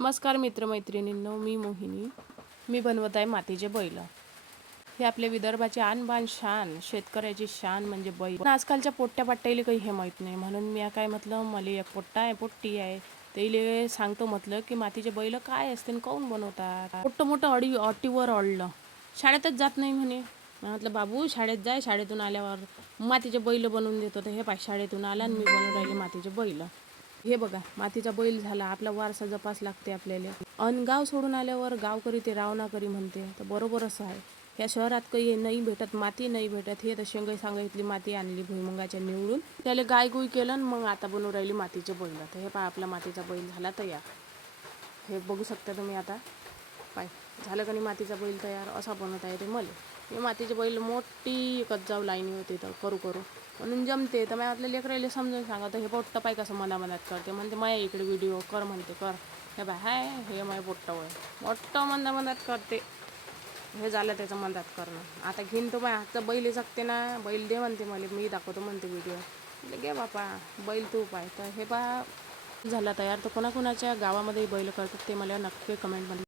नमस्कार मित्रमैत्रिणींनो, मी मोहिनी. मी बनवत आहे मातीचे बैल. हे आपल्या विदर्भाची आणबाण शान, शेतकऱ्याची शान म्हणजे बैल. पण आजकालच्या पोट्ट्या पाट्ट्याला काही हे माहीत नाही, म्हणून मी काय म्हटलं, मला एक पोट्टा आहे, पोट्टी आहे, त्याला सांगतो म्हटलं की मातीचे बैल काय असते आणि काऊन बनवतात. मोठं मोठं अटीवर अडलं, शाळेतच जात नाही म्हणे. म्हटलं बाबू शाळेत जाय, शाळेतून आल्यावर मातीचे बैल बनवून देतो. तर हे पाय, शाळेतून आला आणि मी बनवून राहिले मातीचे बैल. हे बघा, मातीचा बैल झाला, आपला वारसा जपास लागते आपल्याला. अन गाव सोडून आल्यावर गावकरी ते रावणाकरी म्हणते, तर बरोबरच आहे. ह्या शहरात काही नाही भेटत, माती नाही भेटत. हे तर शेंगाई सांगायतली माती आणली भुईमुगाच्या निवडून, त्याला गायगुई केलं आणि मग आता बनवून राहिली मातीचे बैल. तर हे पहा, आपला मातीचा बैल झाला तयार. हे बघू शकता तुम्ही. आता पाय झालं का नाही मातीचा बैल तयार. असा बनवता येते मला. हे मातीचे बैल मोठी एकच जाऊ लाईनी होती, तर करू म्हणून जमते. तर माझ्या आपल्या लेकराला समजून सांगा. तर हे पोट्टं पाय कसं मनात करते, म्हणते माया इकडे व्हिडिओ कर, म्हणते कर. हे बाय हाय, हे माझ्या पोट्टं वय मोठं मनात करते. हे झालं त्याचं मनात करणं. आता घेईन तो माझ्या हातचा बैल जगते ना, बैल दे म्हणते मला, मी दाखवतो म्हणते व्हिडिओ. घे बापा बैल तू पाय. तर हे पहा झाला तयार. तर कोणाकोणाच्या गावामध्ये बैल करतात ते मला नक्की कमेंटमध्ये